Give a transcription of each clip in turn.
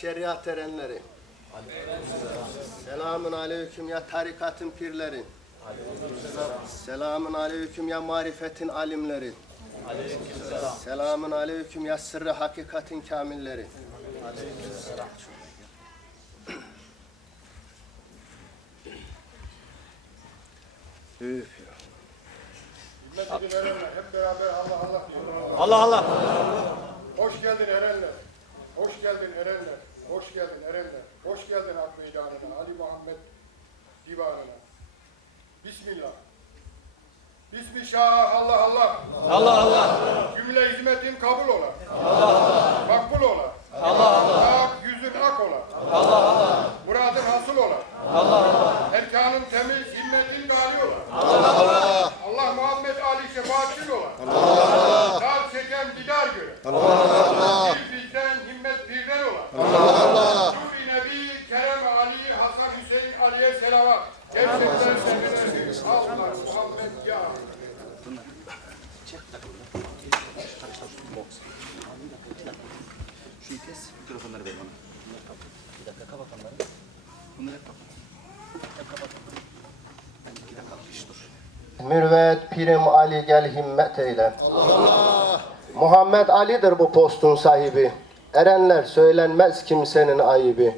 şeriat erenleri. Selamun aleyküm ya tarikatın pirleri. Selamun aleyküm ya marifetin alimleri. Selamun aleyküm ya sırrı hakikatin kamilleri. Üf. Hep beraber Allah Allah. Allah Allah. Hoş geldin erenler. Hoş geldin erenler. Hoş geldin erenler. Hoş geldin Hak Meydanı'na. Ali Muhammed Divanı'na. Bismillah. Bismillah Allah Allah. Allah Allah. Cümle hizmetin kabul ola. Allah Allah. Makbul ola. Allah Allah. Ak yüzün ak ola. Allah Allah. Muradın hasıl ola. Allah Allah. Erkanın temiz, himmetin gali ola. Allah Allah. Allah Muhammed Ali şefaatçil ola. Allah Allah. Dar çeken didar göre. Allah Allah. Bir bizden himmet birden ola. Allah Allah. Şubi Nebi, Kerem Ali, Hasan Hüseyin Allah dur. Mürvet Pirim Ali gel himmet eyle. Muhammed Ali'dir bu postun sahibi. Erenler söylenmez kimsenin ayıbı.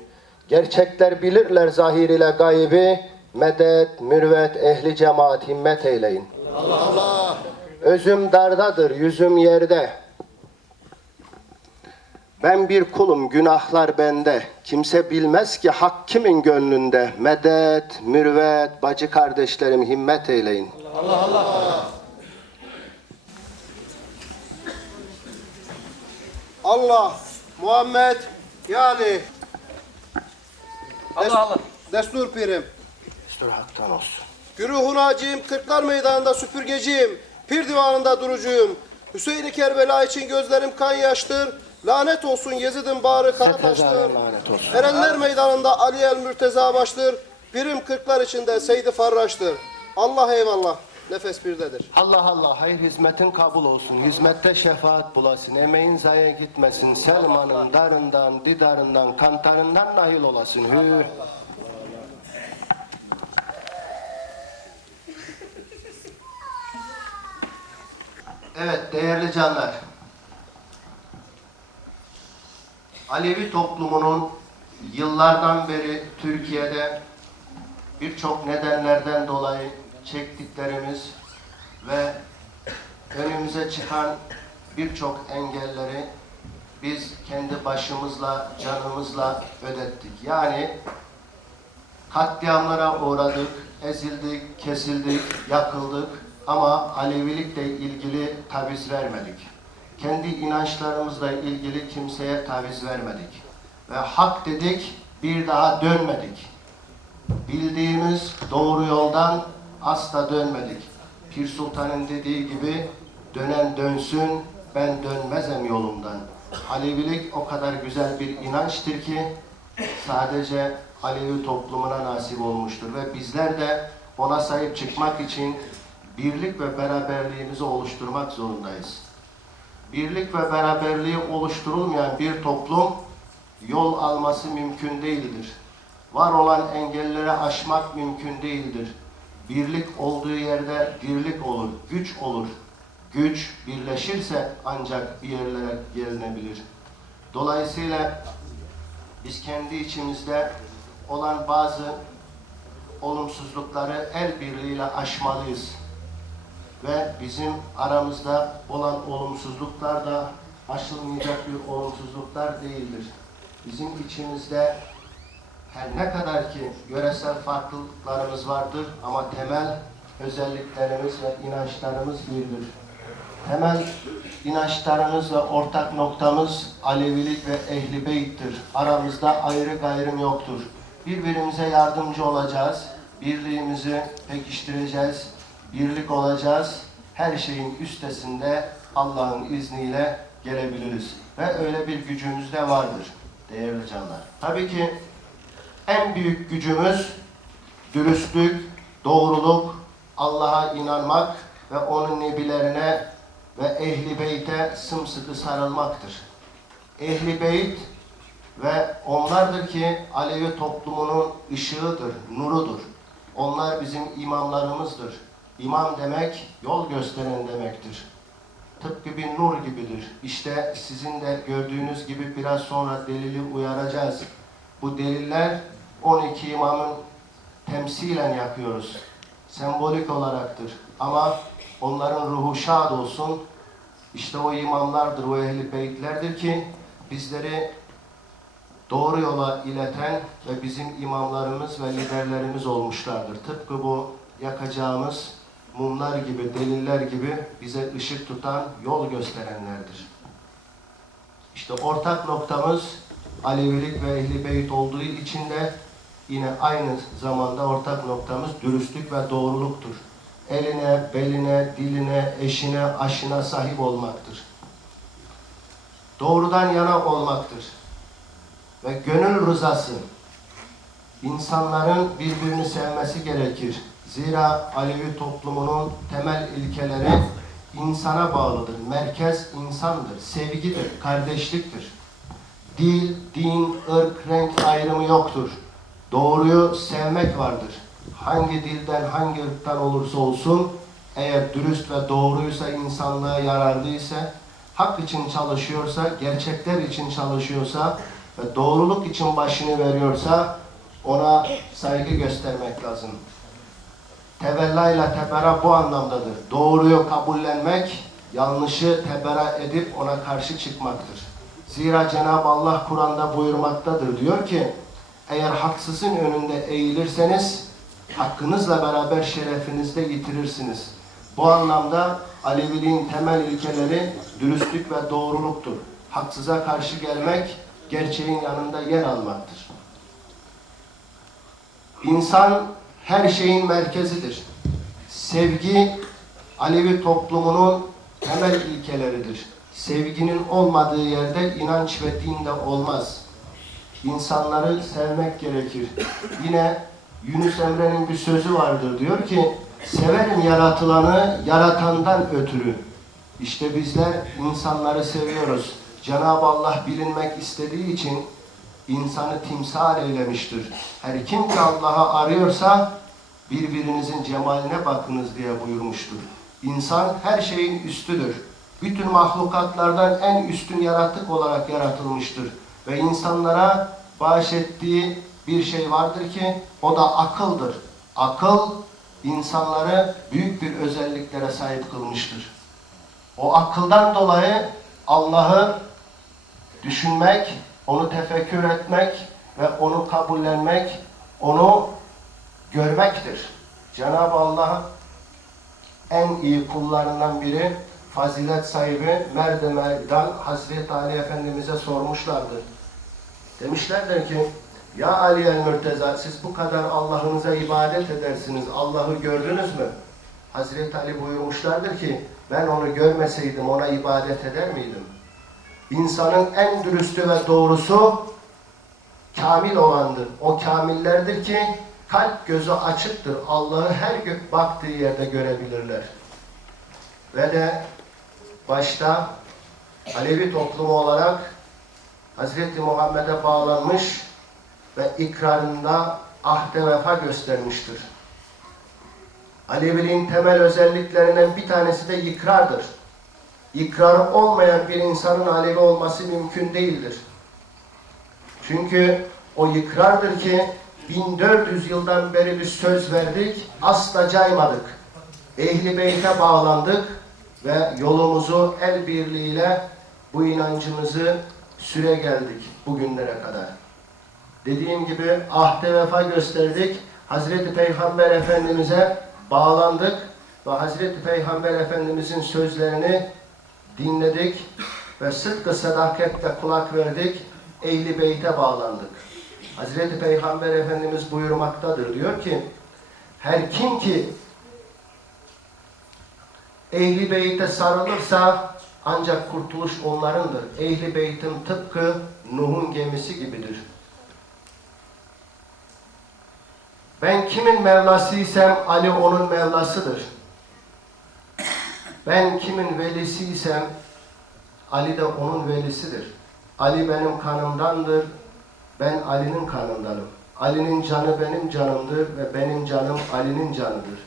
Gerçekler bilirler zahir ile gaybi. Medet, mürvet, ehli cemaat himmet eyleyin. Allah Allah. Özüm dardadır, yüzüm yerde. Ben bir kulum, günahlar bende. Kimse bilmez ki hak kimin gönlünde. Medet, mürvet, bacı kardeşlerim himmet eyleyin. Allah, Muhammed, yani Allah Allah. Destur Pirim. Destur haktan olsun. Güruhun acıyım, Kırklar Meydanı'nda süpürgeciyim. Pir divanında durucuyum. Hüseyin-i Kerbela için gözlerim kan yaştır. Lanet olsun Yezid'in bağrı kara taştır. Erenler Meydanı'nda Ali el Mürteza baştır. Pirim kırklar içinde Seydi Farraş'tır. Allah eyvallah. Nefes birdedir. Allah Allah, hayır hizmetin kabul olsun. Hizmette şefaat bulasın. Emeğin zaya gitmesin. Selman'ın darından, didarından, kantarından nahil olasın. Hü. Evet değerli canlar. Alevi toplumunun yıllardan beri Türkiye'de birçok nedenlerden dolayı çektiklerimiz ve önümüze çıkan birçok engelleri biz kendi başımızla, canımızla ödettik. Yani katliamlara uğradık, ezildik, kesildik, yakıldık ama Alevilikle ilgili taviz vermedik. Kendi inançlarımızla ilgili kimseye taviz vermedik. Ve hak dedik, bir daha dönmedik. Bildiğimiz doğru yoldan asla dönmedik. Pir Sultan'ın dediği gibi dönen dönsün, ben dönmezem yolumdan. Alevilik o kadar güzel bir inançtır ki sadece Alevi toplumuna nasip olmuştur ve bizler de ona sahip çıkmak için birlik ve beraberliğimizi oluşturmak zorundayız. Birlik ve beraberliği oluşturulmayan bir toplum yol alması mümkün değildir. Var olan engelleri aşmak mümkün değildir. Birlik olduğu yerde dirlik olur, güç olur. Güç birleşirse ancak bir yerlere gelinebilir. Dolayısıyla biz kendi içimizde olan bazı olumsuzlukları el birliğiyle aşmalıyız. Ve bizim aramızda olan olumsuzluklar da aşılmayacak bir olumsuzluklar değildir. Bizim içimizde her ne kadar ki yöresel farklılıklarımız vardır ama temel özelliklerimiz ve inançlarımız birdir. Temel inançlarımız ve ortak noktamız Alevilik ve Ehli Beyt'tir. Aramızda ayrı gayrım yoktur. Birbirimize yardımcı olacağız. Birliğimizi pekiştireceğiz. Birlik olacağız. Her şeyin üstesinde Allah'ın izniyle gelebiliriz. Ve öyle bir gücümüz de vardır değerli canlar. Tabii ki en büyük gücümüz dürüstlük, doğruluk, Allah'a inanmak ve onun nebilerine ve ehli beyte sımsıkı sarılmaktır. Ehli beyt Ve onlardır ki Alevi toplumunun ışığıdır, nurudur. Onlar bizim imamlarımızdır. İmam demek yol gösteren demektir. Tıpkı bir nur gibidir. İşte sizin de gördüğünüz gibi biraz sonra delili uyaracağız. Bu deliller 12 imamın temsilen yapıyoruz. Sembolik olaraktır. Ama onların ruhu şad olsun. İşte o imamlardır, o ehli beytlerdir ki bizleri doğru yola ileten ve bizim imamlarımız ve liderlerimiz olmuşlardır. Tıpkı bu yakacağımız mumlar gibi, deliller gibi bize ışık tutan, yol gösterenlerdir. İşte ortak noktamız Alevilik ve Ehli Beyt olduğu için de yine aynı zamanda ortak noktamız dürüstlük ve doğruluktur. Eline, beline, diline, eşine, aşına sahip olmaktır. Doğrudan yana olmaktır. Ve gönül rızası, insanların birbirini sevmesi gerekir. Zira Alevi toplumunun temel ilkeleri insana bağlıdır. Merkez insandır, sevgidir, kardeşliktir. Dil, din, ırk, renk ayrımı yoktur. Doğruyu sevmek vardır. Hangi dilden, hangi ırktan olursa olsun, eğer dürüst ve doğruysa, insanlığa yararlıysa, hak için çalışıyorsa, gerçekler için çalışıyorsa ve doğruluk için başını veriyorsa, ona saygı göstermek lazım. Tevella ile tebera bu anlamdadır. Doğruyu kabullenmek, yanlışı tebera edip ona karşı çıkmaktır. Zira Cenab-ı Allah Kur'an'da buyurmaktadır. Diyor ki, eğer haksızın önünde eğilirseniz, hakkınızla beraber şerefinizi de yitirirsiniz. Bu anlamda Aleviliğin temel ilkeleri dürüstlük ve doğruluktur. Haksıza karşı gelmek, gerçeğin yanında yer almaktır. İnsan her şeyin merkezidir. Sevgi Alevi toplumunun temel ilkeleridir. Sevginin olmadığı yerde inanç ve din de olmaz. İnsanları sevmek gerekir. Yine Yunus Emre'nin bir sözü vardır. Diyor ki, severim yaratılanı yaratandan ötürü. İşte bizler insanları seviyoruz. Cenab-ı Allah bilinmek istediği için insanı timsal eylemiştir. Her kim ki Allah'ı arıyorsa birbirinizin cemaline bakınız diye buyurmuştur. İnsan her şeyin üstüdür. Bütün mahlukatlardan en üstün yaratık olarak yaratılmıştır. Ve insanlara bahşettiği bir şey vardır ki o da akıldır. Akıl insanları büyük bir özelliklere sahip kılmıştır. O akıldan dolayı Allah'ı düşünmek, onu tefekkür etmek ve onu kabullenmek, onu görmektir. Cenab-ı Allah en iyi kullarından biri fazilet sahibi Merdeme'den Hazreti Ali Efendimiz'e sormuşlardı. Demişlerdir ki ya Ali el Mürteza siz bu kadar Allah'ınıza ibadet edersiniz. Allah'ı gördünüz mü? Hazreti Ali buyurmuşlardır ki ben onu görmeseydim ona ibadet eder miydim? İnsanın en dürüstü ve doğrusu kamil olandır. O kamillerdir ki kalp gözü açıktır. Allah'ı her gö- baktığı yerde görebilirler. Ve de başta Alevi toplumu olarak Hazreti Muhammed'e bağlanmış ve ikrarında ahde vefa göstermiştir. Aleviliğin temel özelliklerinden bir tanesi de ikrardır. İkrarı olmayan bir insanın Alevi olması mümkün değildir. Çünkü o ikrardır ki 1400 yıldan beri bir söz verdik, asla caymadık. Ehli Beyt'e bağlandık ve yolumuzu el birliğiyle bu inancımızı süre geldik bugünlere kadar. Dediğim gibi ahde vefa gösterdik. Hazreti Peygamber Efendimiz'e bağlandık ve Hazreti Peygamber Efendimiz'in sözlerini dinledik ve sıdkı sadaketle kulak verdik. Ehli Beyt'e bağlandık. Hazreti Peygamber Efendimiz buyurmaktadır. Diyor ki her kim ki Ehli Beyt'e sarılırsa ancak kurtuluş onlarındır. Ehli Beyt'in tıpkı Nuh'un gemisi gibidir. Ben kimin Mevlasıysam Ali onun Mevlasıdır. Ben kimin velisiysem Ali de onun velisidir. Ali benim kanımdandır, Ben Ali'nin kanındanım. Ali'nin canı benim canımdır ve benim canım Ali'nin canıdır.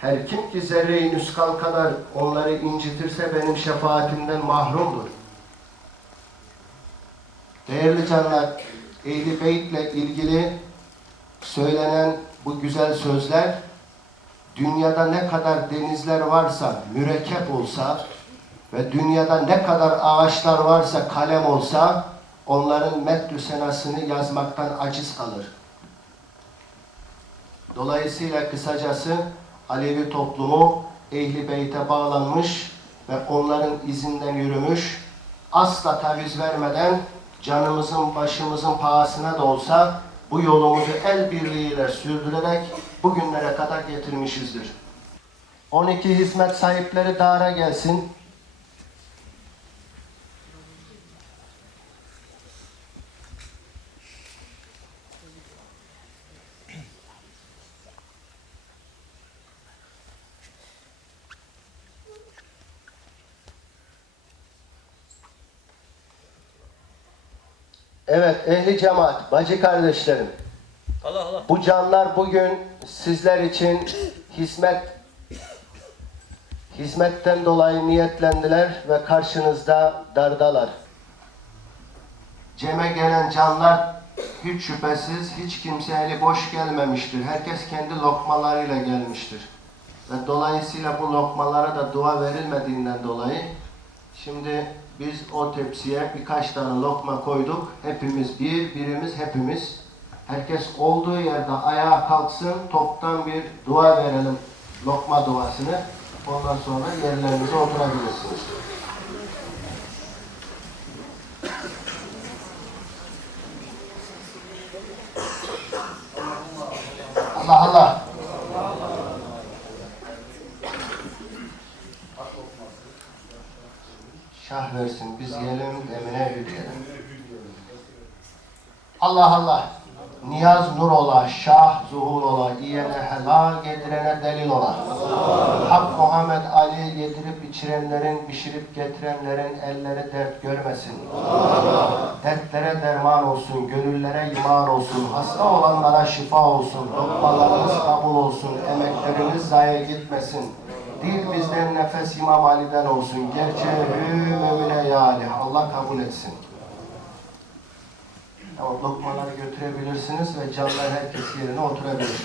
Her kim ki zerre-i nüskal kadar onları incitirse benim şefaatimden mahrumdur. Değerli canlar, Ehl-i Beyt'le ilgili söylenen bu güzel sözler dünyada ne kadar denizler varsa, mürekkep olsa ve dünyada ne kadar ağaçlar varsa kalem olsa onların meddü senasını yazmaktan aciz kalır. Dolayısıyla kısacası Alevi toplumu Ehli Beyt'e bağlanmış ve onların izinden yürümüş, asla taviz vermeden canımızın başımızın pahasına da olsa bu yolumuzu el birliğiyle sürdürerek bugünlere kadar getirmişizdir. 12 hizmet sahipleri dara gelsin. Evet, ehli cemaat, bacı kardeşlerim. Allah Allah. Bu canlar bugün sizler için hizmet hizmetten dolayı niyetlendiler ve karşınızda dardalar. Cem'e gelen canlar hiç şüphesiz hiç kimse eli boş gelmemiştir. Herkes kendi lokmalarıyla gelmiştir. Ve dolayısıyla bu lokmalara da dua verilmediğinden dolayı şimdi biz o tepsiye birkaç tane lokma koyduk. Hepimiz bir, birimiz hepimiz. Herkes olduğu yerde ayağa kalksın, toptan bir dua verelim. Lokma duasını. Ondan sonra yerlerinize oturabilirsiniz. Allah Allah. Şah gelin emine yürüyelim. Allah Allah. Niyaz nur ola, şah zuhur ola, iyene helal, gedirene delil ola. Hak Muhammed Ali yedirip içirenlerin, pişirip getirenlerin elleri dert görmesin. Dertlere derman olsun, gönüllere iman olsun, hasta olanlara şifa olsun, lokmalarımız kabul olsun, emeklerimiz zayi gitmesin. Dil bizden nefes İmam Ali'den olsun. Gerçeği mümine ya Ali. Allah kabul etsin. Tamam, lokmaları götürebilirsiniz ve canlar herkes yerine oturabilir.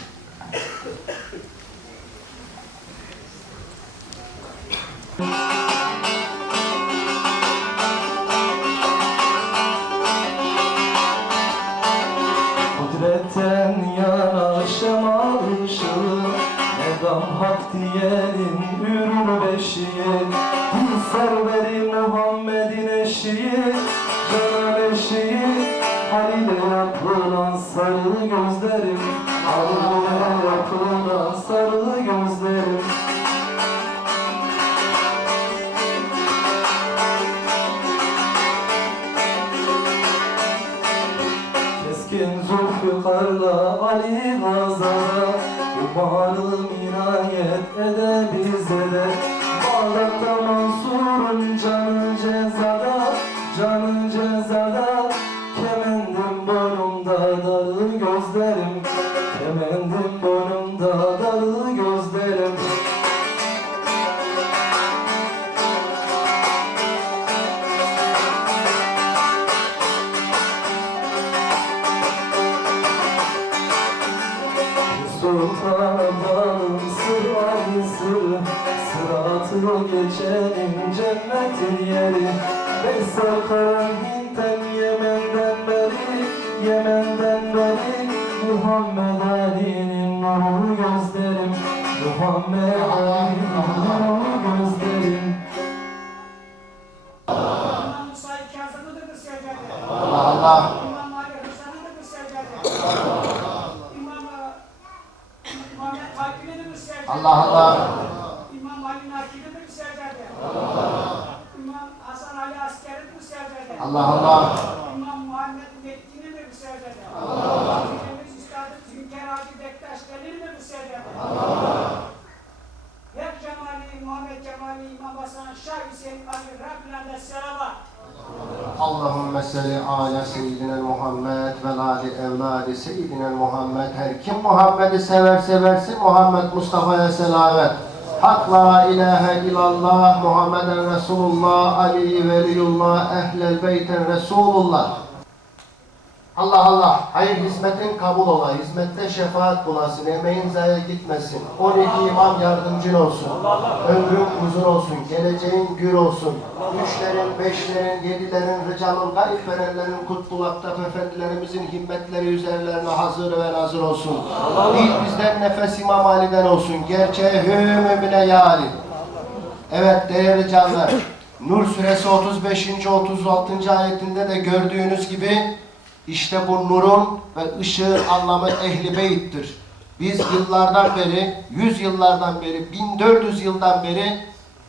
Allah Allah. İmam Ali Nakil'i de bu secdede. İmam Hasan Ali Asker'i bu secdede. Allah Allah. İmam Muhammed Mekki'ni de bu secdede. Peygamberimiz Üstadı Zünkar Hacı Bektaş Veli'ni de bu secdede. Hep Cemali, Muhammed Cemali, İmam Hasan, Şah Hüseyin Ali, Rabbine de selavat. Allahümme salli ala seyyidina Muhammed ve ali evladi seyyidina Muhammed. Her kim Muhammed'i severse versin Muhammed Mustafa'ya selamet. Hak la ilahe illallah Muhammeden Resulullah Ali veliyullah ehlel beyten Resulullah. Allah Allah, hayır hizmetin kabul ola, hizmette şefaat bulasın, emeğin zayi gitmesin. 12 imam yardımcın olsun, ömrün uzun olsun, geleceğin gür olsun. Üçlerin, beşlerin, yedilerin, ricalın, gayb verenlerin, kutbul aktaf efendilerimizin himmetleri üzerlerine hazır ve nazır olsun. Değil bizden nefes İmam Ali'den olsun, gerçeğe hümümüne yâri. Evet değerli canlar, Nur suresi 35. 36. ayetinde de gördüğünüz gibi işte bu nurun ve ışığın anlamı ehli beyttir. Biz yıllardan beri, yüz yıllardan beri, 1400 yıldan beri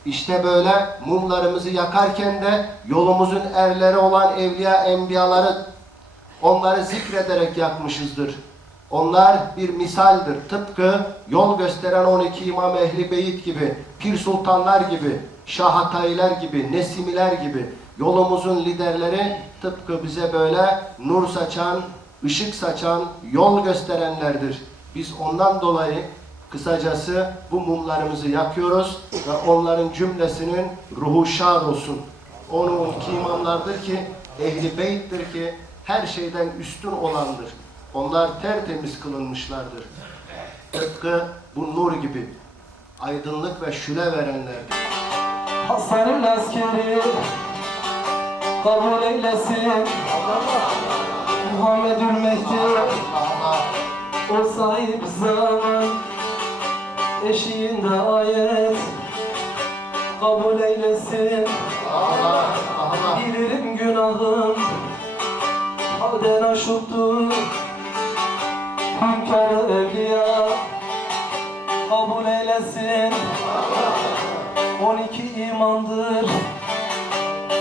işte böyle mumlarımızı yakarken de yolumuzun erleri olan evliya enbiyaları onları zikrederek yakmışızdır. Onlar bir misaldir. Tıpkı yol gösteren 12 İmam Ehli Beyit gibi, Pir Sultanlar gibi, Şah Hatayiler gibi, Nesimiler gibi yolumuzun liderleri tıpkı bize böyle nur saçan, ışık saçan, yol gösterenlerdir. Biz ondan dolayı kısacası bu mumlarımızı yakıyoruz ve onların cümlesinin ruhu şad olsun. Onun imamlardır ki, ehli beyttir ki her şeyden üstün olandır. Onlar tertemiz kılınmışlardır. Tıpkı bu nur gibi aydınlık ve şüle verenlerdir. Hasan'ın askeri kabul eylesin. Muhammedül Mehdi o sahip zaman eşiğinde ayet kabul eylesin. Bilirim günahım halden aşıktır. Hünkârı evliya kabul eylesin 12 imandır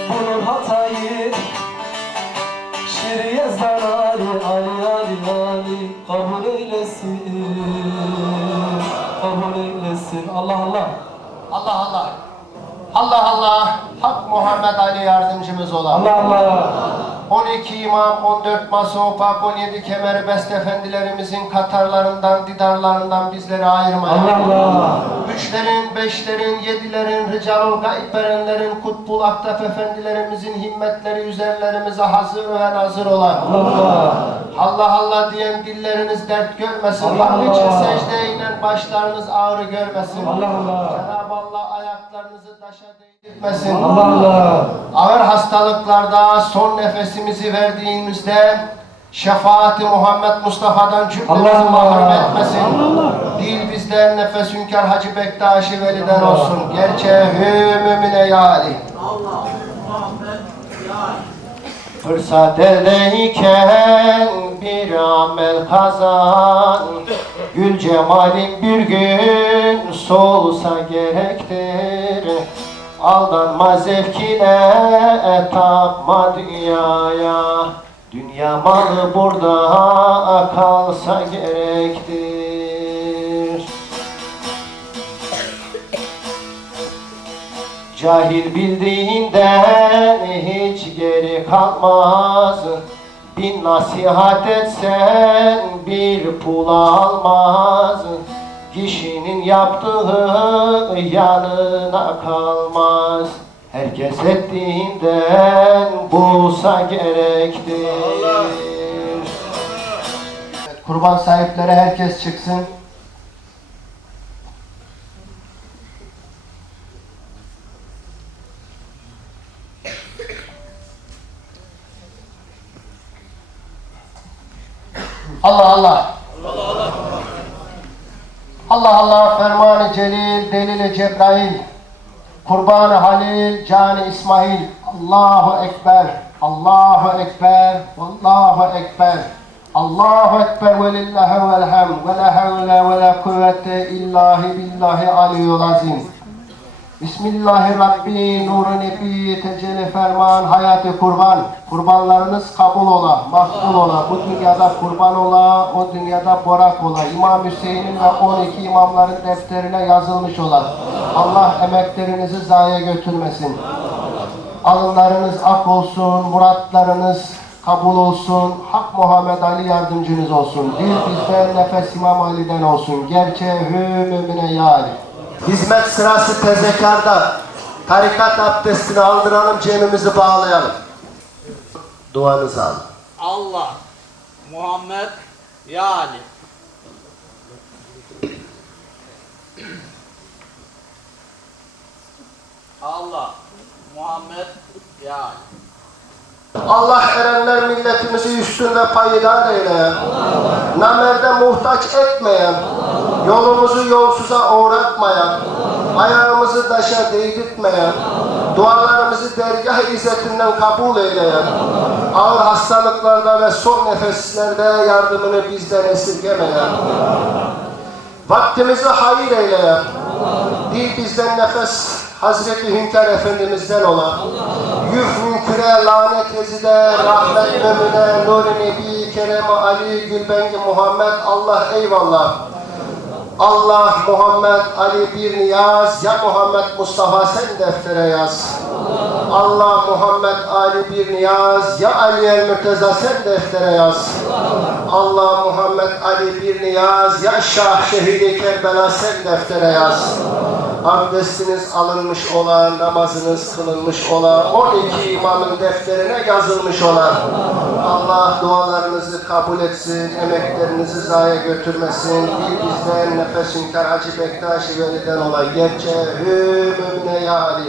Bunun hatayı Şiir yazan Ali Ali Ali Ali Kabul eylesin Kabul eylesin Allah Allah Allah Allah. Allah Allah. Hak Muhammed Ali yardımcımız olan. Allah Allah 12 imam, 14 mason, pak, 17 kemer best efendilerimizin katarlarından, didarlarından bizleri ayırmayın. Allah Allah Üçlerin, beşlerin, yedilerin, ricalul gayb verenlerin, kutbul aktaf efendilerimizin himmetleri üzerlerimize hazır ve nazır olan. Allah Allah Allah diyen dilleriniz dert görmesin. Allah Hak için Allah. secdeye inen başlarınız ağrı görmesin. Allah Allah Cenab-ı Allah ayaklarınızı taşa değdirmesin. Allah Allah Ağır hastalıklarda son nefesimizi verdiğimizde şefaati Muhammed Mustafa'dan cümlemizi Allah mahrum Allah. etmesin. Dil bizden nefes hünkâr Hacı Bektaşi Veli'den olsun. Gerçeğe hümümüne yâli. Fırsat eldeyken bir amel kazan Gül cemalin bir gün solsa gerektir Aldanma zevkine tapma dünyaya Dünya malı burada kalsa gerektir. Cahil bildiğinden hiç geri kalmaz. Bin nasihat etsen bir pul almaz Kişinin yaptığı yanına kalmaz Herkes ettiğinden bulsa gerektir Kurban sahipleri herkes çıksın. Allah Allah. Allah Allah fermanı celil delili Cebrail Kurbanı Halil cani İsmail Allahu Ekber Allahu Ekber Allahu Ekber Allahu Ekber ve lillahi vel hamd ve la havle ve la kuvvete illahi billahi aliyyul azim Bismillahirrahmanirrahim. Nuru Nebi tecelli ferman hayatı kurban. Kurbanlarınız kabul ola, makbul ola. Bu dünyada kurban ola, o dünyada borak ola. İmam Hüseyin'in ve 12 imamların defterine yazılmış ola. Allah emeklerinizi zayiye götürmesin. alınlarınız ak olsun, muratlarınız kabul olsun. Hak Muhammed Ali yardımcınız olsun. Dil bizden, nefes İmam Ali'den olsun. Gerçeği hü mümine ya. Hizmet sırası tezekarda. Tarikat abdestini aldıralım, cemimizi bağlayalım. Duanızı alın. Allah, Muhammed, Ya Ali. Allah, Muhammed, Ya Ali. Allah erenler milletimizi üstünde payidar eyle. Namerde muhtaç etmeyen, yolumuzu yolsuza uğratmayan, ayağımızı taşa değdirtmeyen, dualarımızı dergah izzetinden kabul eyleyen, ağır hastalıklarda ve son nefeslerde yardımını bizden esirgemeyen, vaktimizi hayır eyleyen, değil bizden nefes Hazreti Hünkar Efendimiz'den olan, yüf münküre, lanet ezide, rahmet mümine, nur nebi, kerem Ali, gülbengi Muhammed, Allah eyvallah. Allah Muhammed Ali bir niyaz, ya Muhammed Mustafa sen deftere yaz. Allah Muhammed Ali bir niyaz, ya Ali el Mürteza sen deftere yaz. Allah Muhammed Ali bir niyaz, ya Şah Şehidi Kerbela sen deftere yaz. Abdestiniz alınmış olan, namazınız kılınmış olan, 12 imamın defterine yazılmış olan. Allah dualarınızı kabul etsin, emeklerinizi zayi götürmesin. Bir bizden nefes hünkar Hacı Bektaş-ı Veli'den olan gerçeği hümümüne ya.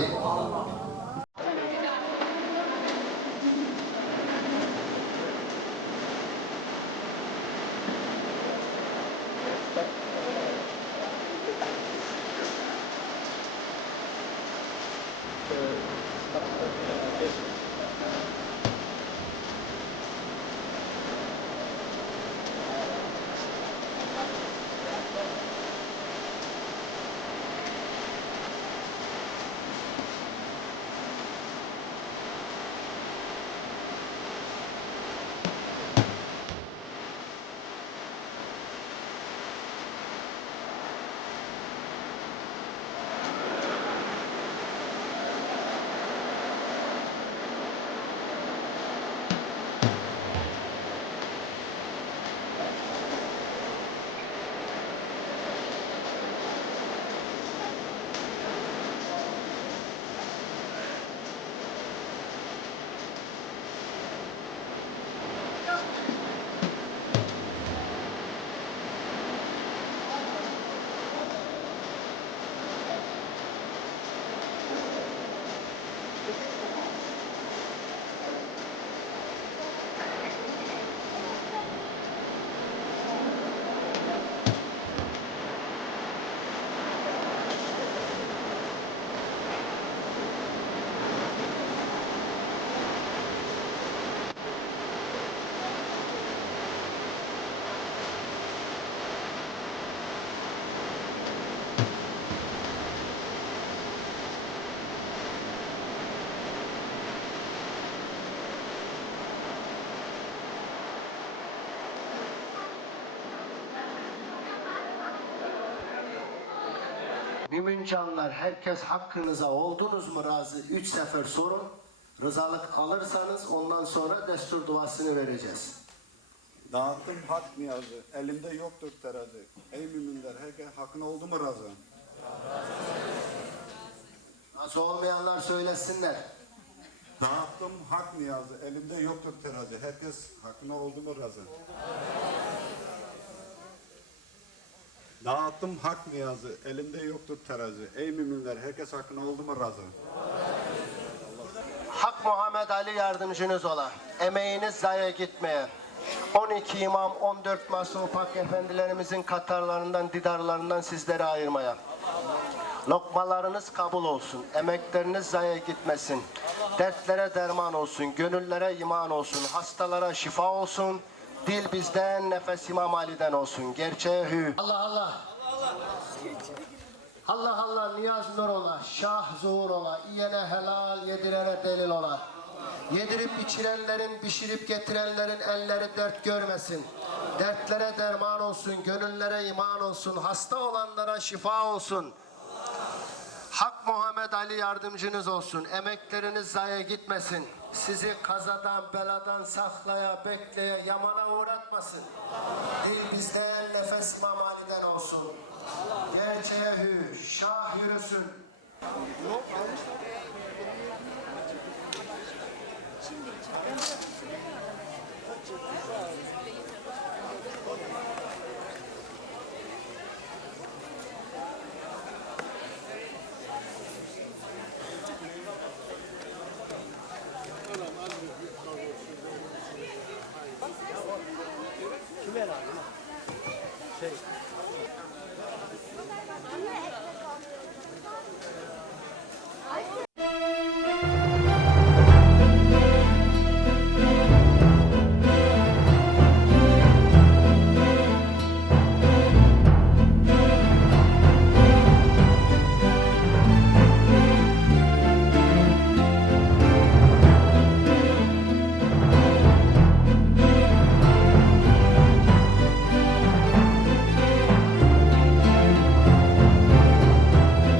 Mümin canlar herkes hakkınıza oldunuz mu razı? Üç sefer sorun. Rızalık alırsanız ondan sonra destur duasını vereceğiz. Dağıttım hak niyazı, elimde yoktur terazi. Ey müminler, herkes hakkına oldu mu razı? Nasıl olmayanlar söylesinler. Dağıttım hak niyazı, elimde yoktur terazi. Herkes hakkına oldu mu razı? Dağıttım hak niyazı, elimde yoktur terazi. Ey müminler, herkes hakkına oldu mu razı? Hak Muhammed Ali yardımcınız ola. Emeğiniz zayi gitmeyen. 12 imam, 14 masum pak efendilerimizin katarlarından, didarlarından sizleri ayırmaya. Lokmalarınız kabul olsun, emekleriniz zayi gitmesin. Dertlere derman olsun, gönüllere iman olsun, hastalara şifa olsun. Dil bizden, nefes İmam Ali'den olsun. Gerçeği hü. Allah Allah. Allah Allah niyaz nur ola, şah zuhur ola, iyene helal, yedirene delil ola. Yedirip içirenlerin, pişirip getirenlerin elleri dert görmesin. Dertlere derman olsun, gönüllere iman olsun, hasta olanlara şifa olsun. Hak Muhammed Ali yardımcınız olsun. Emekleriniz zayi gitmesin. Sizi kazadan, beladan saklaya, bekleye, yamana uğratmasın. Dil bizden, nefes İmam olsun. Gerçeğe hü, şah yürüsün. Şimdi ben biraz